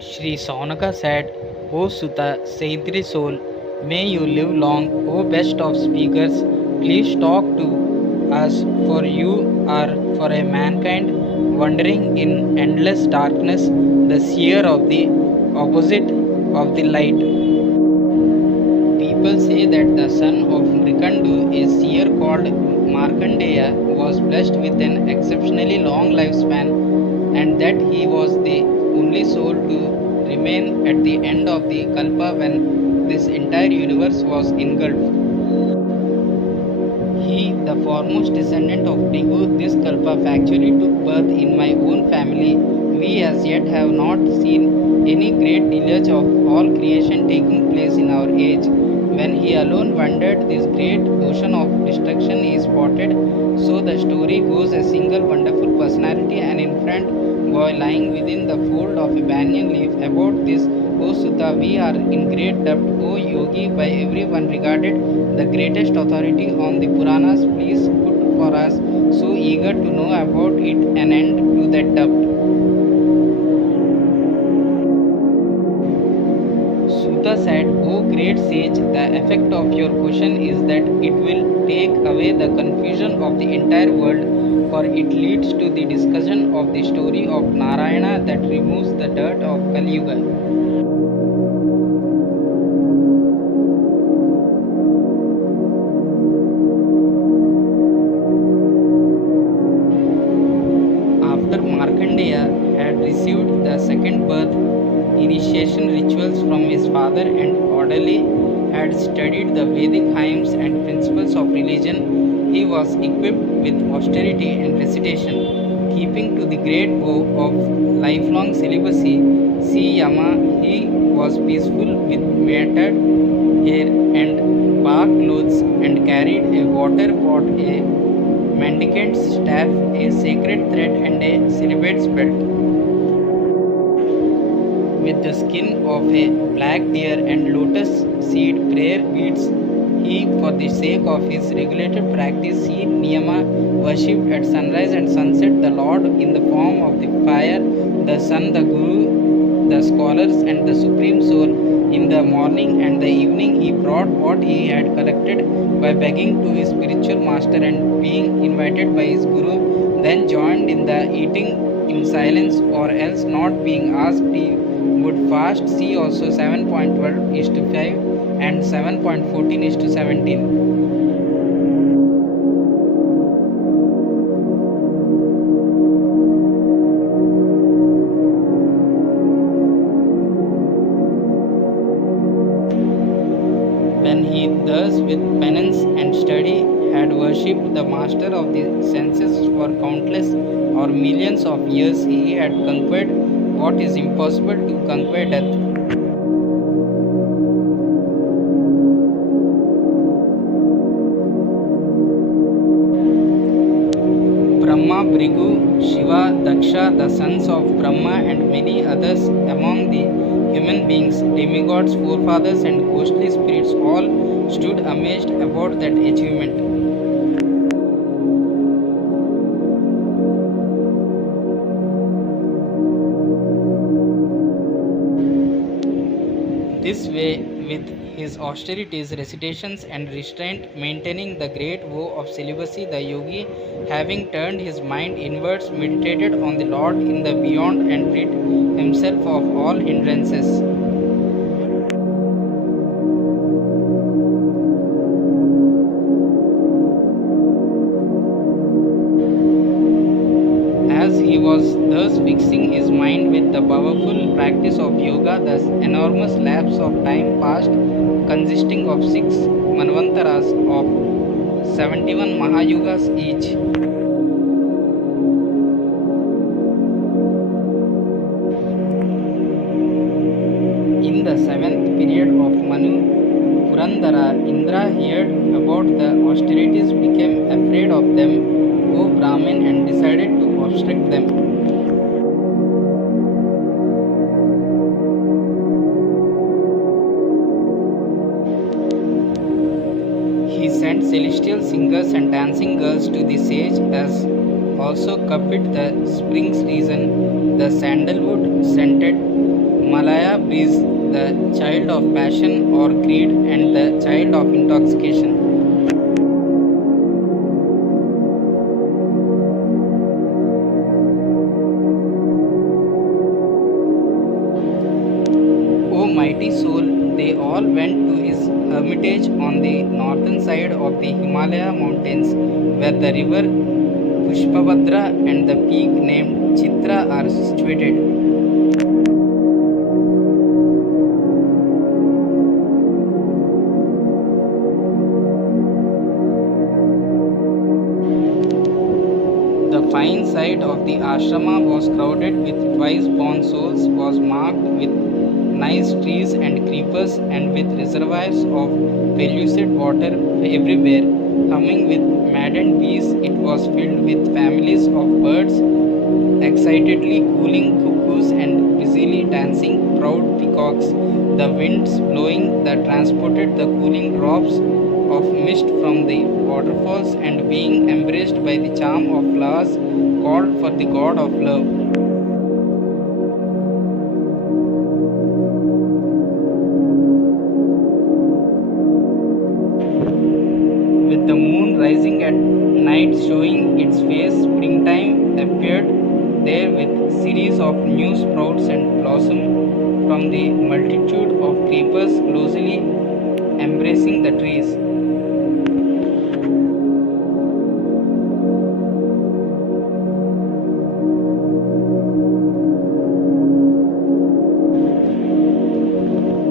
Shri Saunaka said, O Sutta, Saintly soul, may you live long, O best of speakers. Please talk to us, for you are for a mankind wandering in endless darkness, the seer of the opposite of the light. People say that the son of Mrikandu, a seer called Markandeya, was blessed with an exceptionally long lifespan and that he was the only soul to remain at the end of the Kalpa when this entire universe was engulfed. He, the foremost descendant of Brigu, this Kalpa factually took birth in my own family. We as yet have not seen any great deluge of all creation taking place in our age. When he alone wandered, this great ocean of destruction is spotted. So the story goes a single wonderful personality, an infant boy lying within the fold of a banyan leaf. About this, O Sutta, we are in great doubt. O Yogi, by everyone regarded the greatest authority on the Puranas, please put for us, so eager to know about it, an end to that doubt. Sutta said, O great sage, the effect of your question is that it will take away the confusion of the entire world, for it leads to the discussion of the story of Narayana that removes the dirt of Kaliyuga. After Markandeya had received the second birth initiation rituals from his father and orderly had studied the Vedic hymns and principles of religion, he was equipped with austerity and recitation, keeping to the great vow of lifelong celibacy. See Yama, he was peaceful with matted hair and bark clothes and carried a water pot, a mendicant's staff, a sacred thread, and a celibate's belt. With the skin of a black deer and lotus seed prayer beads, he, for the sake of his regulated practice, he, Niyama, worshipped at sunrise and sunset the Lord in the form of the fire, the sun, the Guru, the scholars, and the Supreme Soul. In the morning and the evening, he brought what he had collected by begging to his spiritual master and being invited by his Guru, then joined in the eating in silence, or else not being asked, he would fast. See also 7.12:5 and 7.14:17. When he thus with penance and study had worshipped the master of the senses for countless or millions of years, he had conquered what is impossible to conquer, death. Brahma, Brigu, Shiva, Daksha, the sons of Brahma, and many others among the human beings, demigods, forefathers, and ghostly spirits all stood amazed about that achievement. This way, with his austerities, recitations, and restraint, maintaining the great vow of celibacy, the yogi, having turned his mind inwards, meditated on the Lord in the beyond and rid himself of all hindrances. As he was thus fixing his mind with the powerful practice of yoga, the enormous lapse of time passed, consisting of 6 manvantaras of 71 mahayugas each. In the 7th period of Manu Purandara, Indra heard about the austerities, became afraid of them, O Brahmin, and decided to obstruct them. He sent celestial singers and dancing girls to the sage, as also copied the spring season, the sandalwood scented Malaya breeds the child of passion or greed and the child of intoxication. O mighty soul, they all went to his hermitage on the northern side of the Himalaya mountains, where the river Pushpabhadra and the peak named Chitra are situated. The fine site of the ashrama was crowded with twice born souls, was marked with nice trees and creepers, and with reservoirs of pellucid water everywhere, humming with maddened bees. It was filled with families of birds, excitedly cooling cuckoos and busily dancing proud peacocks. The winds blowing that transported the cooling drops of mist from the waterfalls, and being embraced by the charm of flowers, called for the god of love. With the moon rising at night showing its face, springtime appeared there with series of new sprouts and blossom from the multitude of creepers closely embracing the trees.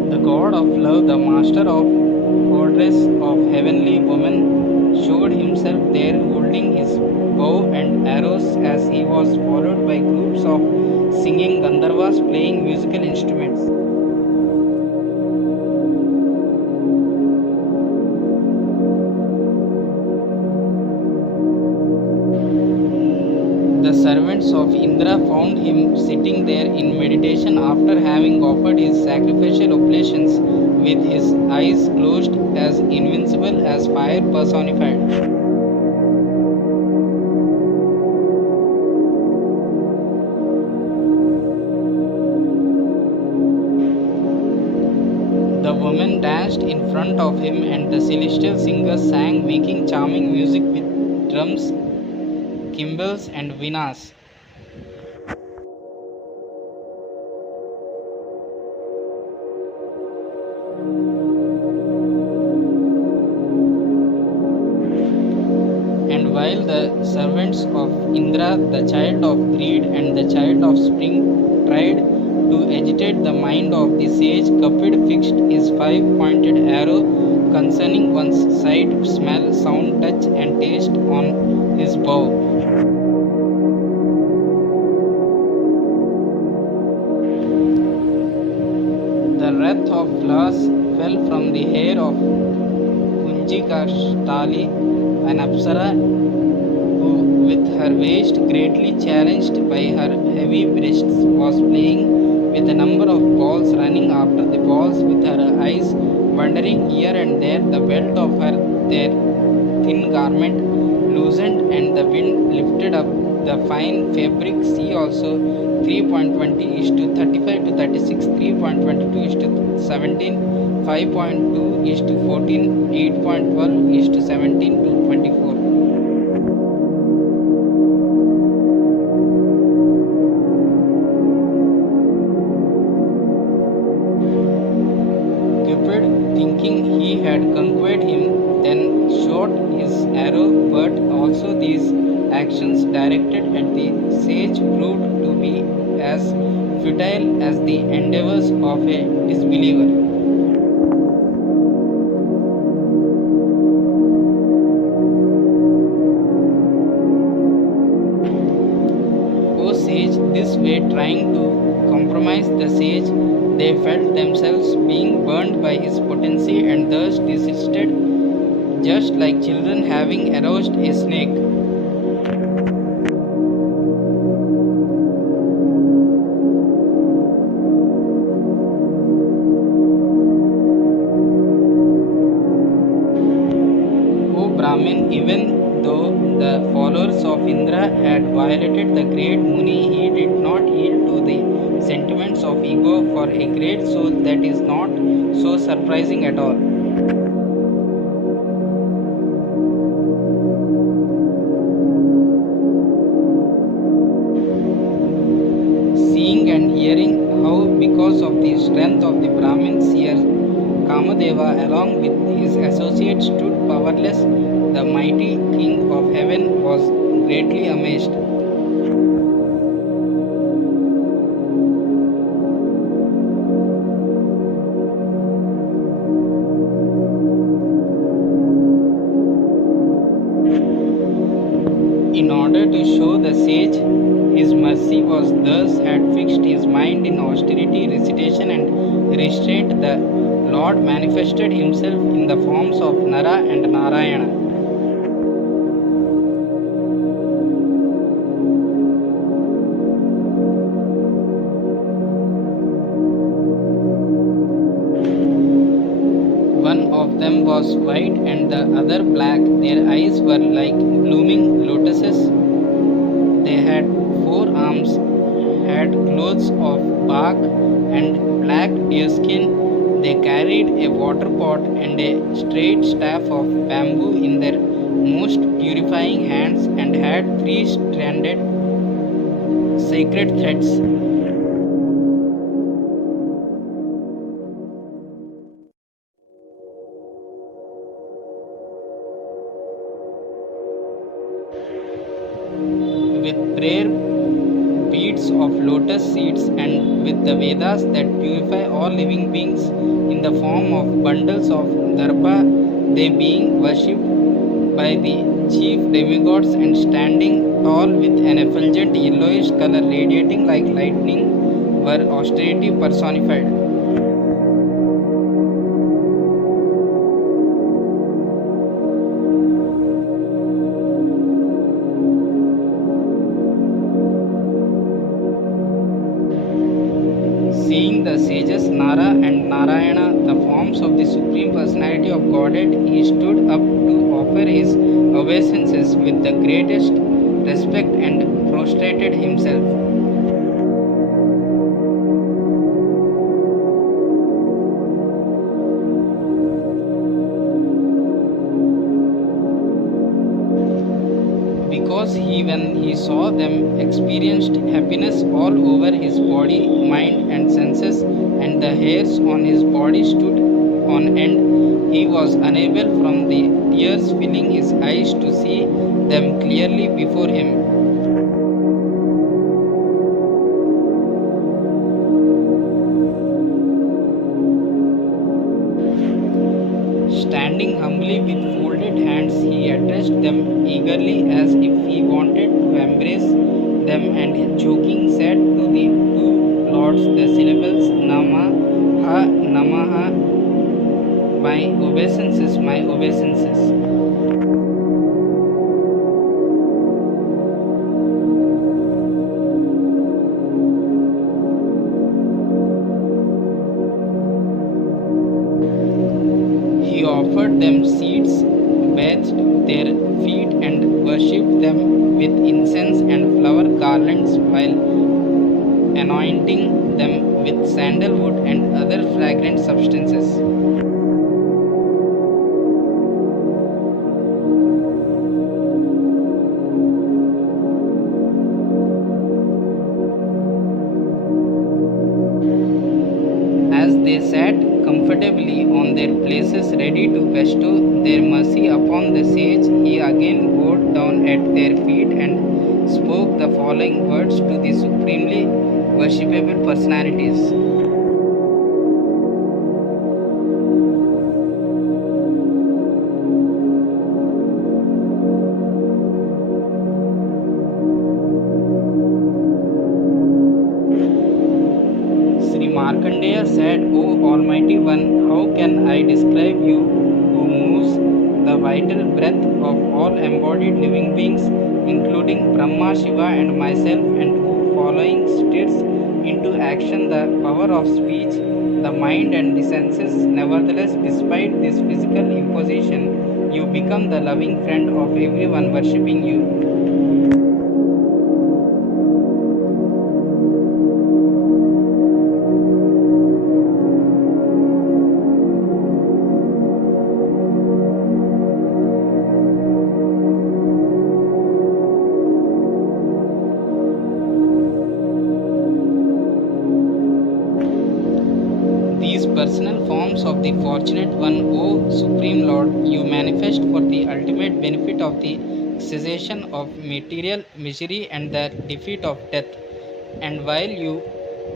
The god of love, the master of goddess of heavenly woman, showed himself there holding his bow and arrows, as he was followed by groups of singing Gandharvas playing musical instruments. The servants of Indra found him sitting there in meditation after having offered his sacrificial oblations, with his eyes closed, as invincible as fire personified. The women danced in front of him, and the celestial singers sang, making charming music with drums, cymbals, and venas. And while the servants of Indra, the child of greed and the child of spring, tried to agitate the mind of the sage, Cupid fixed his five-pointed arrow concerning one's sight, smell, sound, touch, and taste on his bow. The wreath of flowers fell from the hair of Kunjikashtali, an apsara who, with her waist greatly challenged by her heavy breasts, was playing with a number of balls, running after the balls with her eyes wandering here and there. The belt of her their thin garment loosened, and the wind lifted up the fine fabric. See also 3.20 is to 35 to 36, 3.22 is to 17, 5.2 is to 14, 8.12 is to 17 to 24. Cupid, thinking he had conquered him, then shot his arrow, but also these actions directed at the sage proved to be as futile as the endeavors of a disbeliever. O sage, this way trying to compromise the sage, they felt themselves being burned by his potency, and thus desisted, just like children having aroused a snake. O Brahmin, even though the followers of Indra had violated the great Muni, he did not yield to the sentiments of ego, for a great soul that is not so surprising at all. Seeing and hearing how, because of the strength of the Brahmin seer Kamadeva, along with his associates, stood powerless, the mighty king of heaven was greatly amazed. In order to show the sage his mercy was thus had fixed his mind in austerity, recitation, and restraint, the Lord manifested himself in the forms of Nara and Narayana. One of them was white and the other black. Their eyes were like blooming lotuses. They had 4 arms, had clothes of bark and black deerskin. They carried a water pot and a straight staff of bamboo in their most purifying hands, and had 3 stranded sacred threads. With prayer beads of lotus seeds and with the Vedas that purify all living beings in the form of bundles of darbha, they being worshipped by the chief demigods and standing tall with an effulgent yellowish color radiating like lightning, were austerity personified. Seeing the sages Nara and Narayana, the forms of the Supreme Personality of Godhead, he stood up to offer his obeisances with the greatest respect and prostrated himself. Because when he saw them, experienced happiness all over his body, mind, and senses, and the hairs on his body stood on end. He was unable from the tears filling his eyes to see them clearly before him. Standing humbly with folded hands, he addressed them eagerly as if he wanted to embrace them, and choking said to the 2 lords the syllables Namaha, Namaha, my obeisances, my obeisances. He offered them seeds, bathed their feet, and worshipped them with incense and flower garlands, while anointing them with sandalwood and other fragrant substances. As they sat comfortably on their places, ready to bestow their mercy upon the sage, he again bowed down at their feet and spoke the following words to the supremely worshipable personalities. Sri Markandeya said, O Almighty One, how can I describe you who moves the vital breath of all embodied living beings, including Brahma, Shiva, and myself, and who, following, stirs into action the power of speech, the mind, and the senses? Nevertheless, despite this physical imposition, you become the loving friend of everyone worshipping you. personal forms of the Fortunate One, O Supreme Lord, you manifest for the ultimate benefit of the cessation of material misery and the defeat of death. And while you,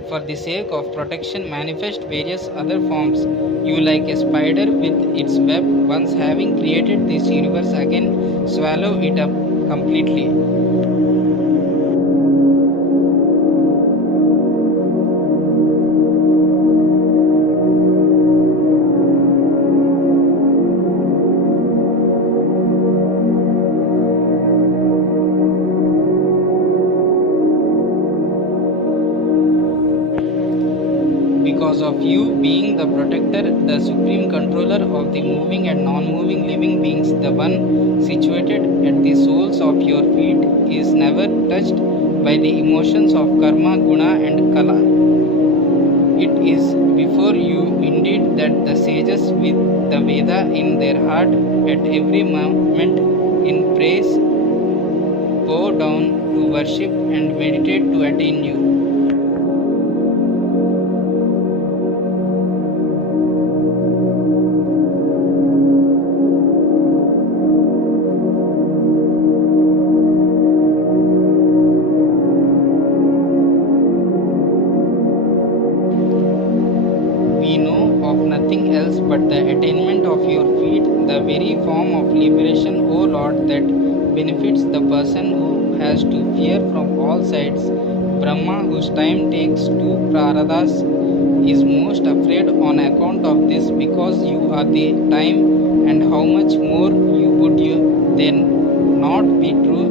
for the sake of protection, manifest various other forms, you, like a spider with its web, once having created this universe, again swallow it up completely. Because of you being the protector, the supreme controller of the moving and non-moving living beings, the one situated at the soles of your feet is never touched by the emotions of karma, guna and kala. It is before you indeed that the sages with the Veda in their heart at every moment in praise bow down to worship and meditate to attain you. We know of nothing else but the attainment of your feet, the very form of liberation, O Lord, that benefits the person who has to fear from all sides. Brahma, whose time takes two praradas, is most afraid on account of this, because you are the time, and how much more you would you then not be true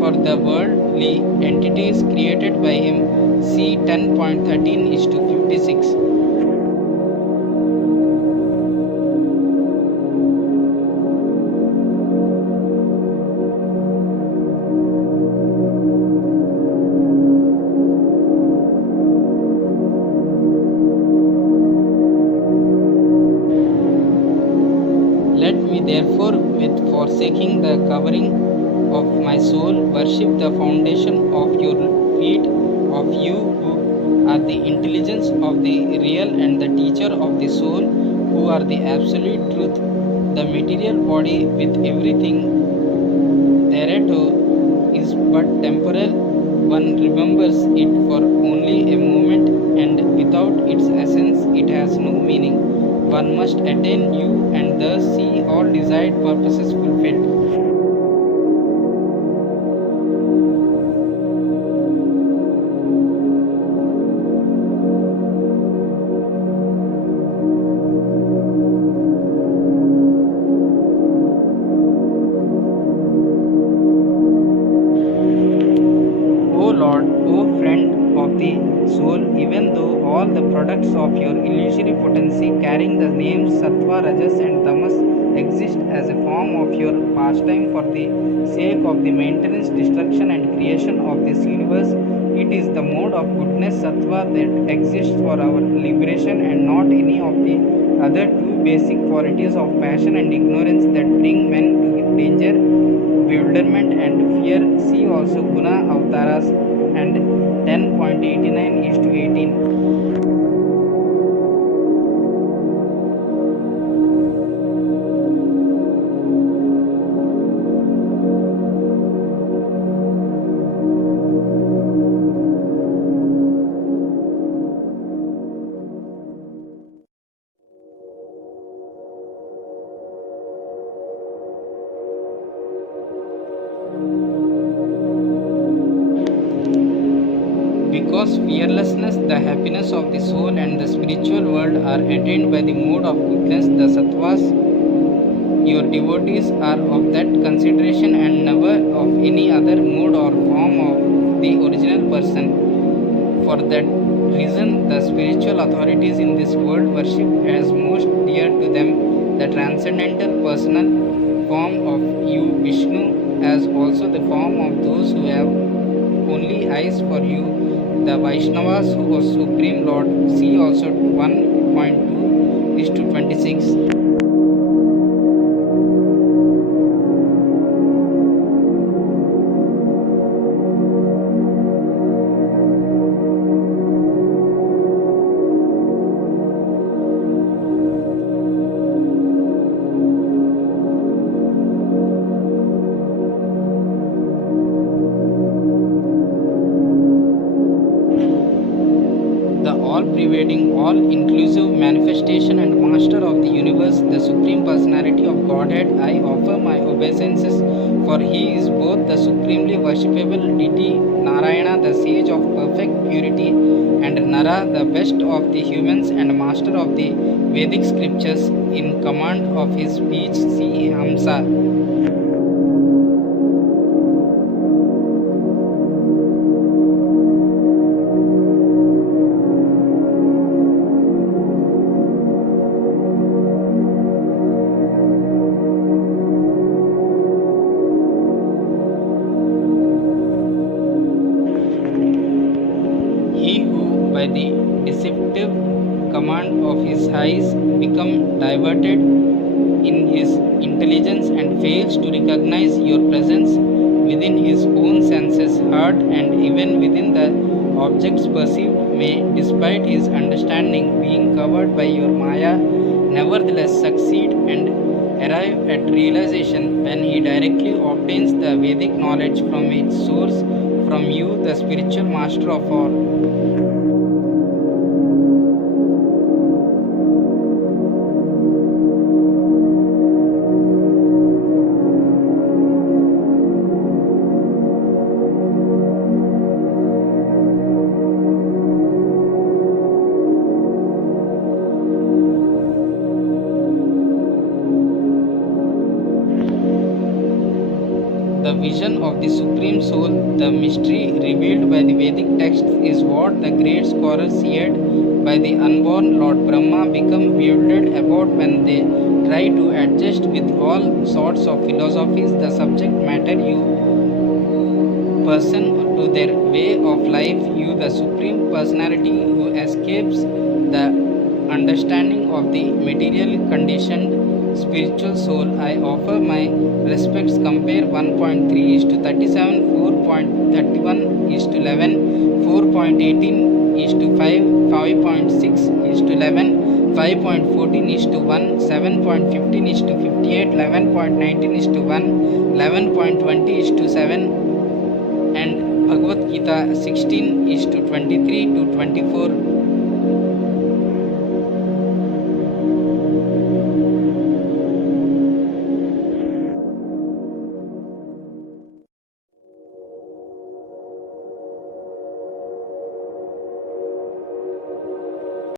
for the worldly entities created by him. See 10.13 is to 56. Let me therefore, with forsaking the covering of my soul, worship the foundation of your feet, of you who are the intelligence of the real and the teacher of the soul, who are the absolute truth. The material body with everything thereto is but temporal. One remembers it for only a moment, and without its essence it has no meaning. One must attain you and thus see all desired purposes fulfilled. O Lord, O friend of the soul, even though all the products of your illusory potency carrying the names Sattva, Rajas and Tamas exist as a form of your pastime for the sake of the maintenance, destruction and creation of this universe, it is the mode of goodness Sattva that exists for our liberation, and not any of the other two basic qualities of passion and ignorance that bring men to danger, bewilderment and fear. See also Guna Avtaras and 10.89 is to 18. Because fearlessness, the happiness of the soul and the spiritual world are attained by the mode of goodness, the sattvas, your devotees are of that consideration and never of any other mode or form of the original person. For that reason, the spiritual authorities in this world worship as most dear to them the transcendental personal form of you, Vishnu, as also the form of those who have only eyes for you, the Vaishnavas, who was Supreme Lord. See also 1.2 is to 26. all-pervading, all-inclusive manifestation and master of the universe, the Supreme Personality of Godhead, I offer my obeisances, for he is both the supremely worshipable deity, Narayana, the sage of perfect purity, and Nara, the best of the humans and master of the Vedic scriptures, in command of his speech, see Hamsa. He who, by the deceptive command of his eyes, become diverted in his intelligence and fails to recognize your presence within his own senses, heart, and even within the objects perceived, may, despite his understanding being covered by your Maya, nevertheless succeed and arrive at realization when he directly obtains the Vedic knowledge from its source, from you, the spiritual master of all. The vision of the Supreme Soul, the mystery revealed by the Vedic texts, is what the great scholars said by the unborn Lord Brahma become bewildered about when they try to adjust with all sorts of philosophies the subject matter you person to their way of life, you, the Supreme Personality who escapes the understanding of the materially conditioned spiritual soul, I offer my respects. Compare 1.3 is to 37, 4.31 is to 11, 4.18 is to 5, 5.6 is to 11, 5.14 is to 1, 7.15 is to 58, 11.19 is to 1, 11.20 is to 7, and Bhagavad Gita 16 is to 23 to 24.